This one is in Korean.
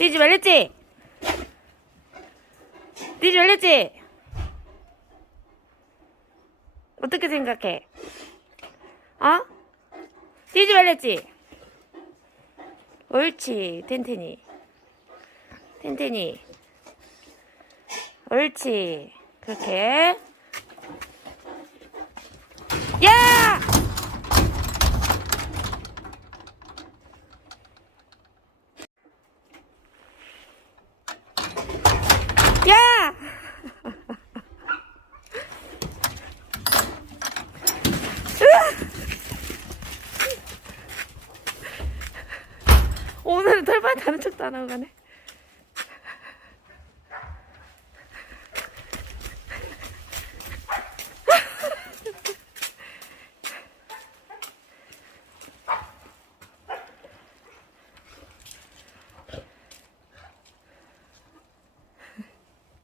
뛰지 말랬지? 뛰지 말랬지? 어떻게 생각해? 어? 뛰지 말랬지? 옳지, 텐텐이. 텐텐이. 옳지. 그렇게. 야! 야! 오늘은 털발 다른 척도 안 하고 가네.